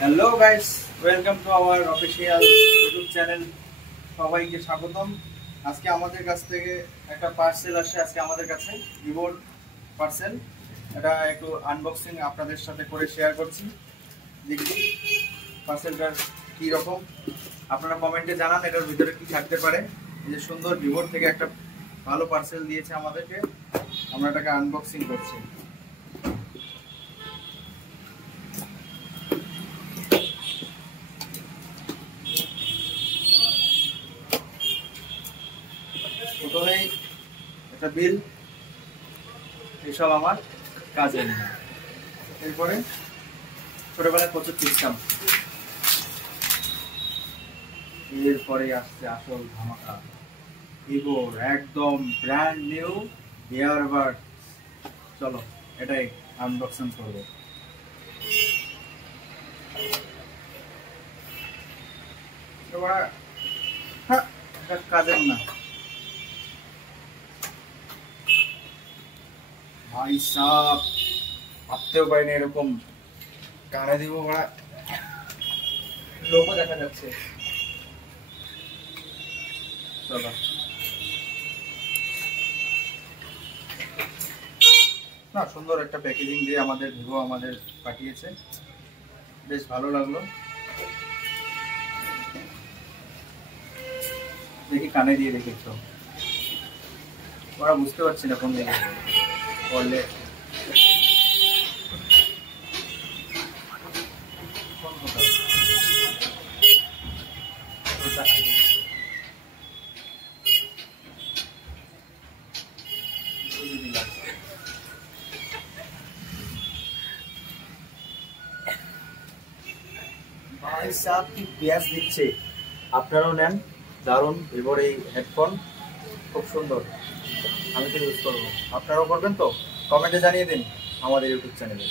Hello guys, welcome to our official YouTube channel. সবাইকে স্বাগতম। আজকে আমাদের কাছ থেকে একটা পার্সেল আসে, আজকে আমাদের কাছে ভিভোর পার্সেল। এটা একটু আনবক্সিং আপনাদের সাথে করে শেয়ার করছি। দেখি পার্সেলটার কী রকম, আপনারা কমেন্টে জানান এটার ভিতরে কি থাকতে পারে। এই যে সুন্দর ভিভোর থেকে একটা ভালো পার্সেল দিয়েছে আমাদেরকে, আমরা এটাকে আনবক্সিং করছি। প্রথমেই একটা বিল, এসব আমার কাজে নেই। এরপরে ছোটবেলায় প্রচুর টিপতাম। এরপরে আসছে আসল ধামাকা, ভিভোর একদম ব্র্যান্ড নিউ ইয়ারবাড। চলো এটাই আনবক্সিং করবো। এবার হ্যাঁ, এটা কাজের না ভাই সাব, ভাবতেও পারিনি এরকম কানে দিব। ওরা লোকও দেখা যাচ্ছে। চলো, না সুন্দর একটা প্যাকেজিং দিয়ে আমাদের ভিভো আমাদের পাঠিয়েছে, বেশ ভালো লাগলো। দেখি কানে দিয়ে দেখি একটু, ওরা বুঝতে পারছি না কোন দিকে করলে। ভাই সাহেব কি পেঁয়াজ দিচ্ছে, আপনারাও নেন। দারুণ ভিভোর এই হেডফোন, খুব সুন্দর। আমি তো ইউজ করবো, আপনারাও করবেন তো? কমেন্টে জানিয়ে দিন আমাদের ইউটিউব চ্যানেলে।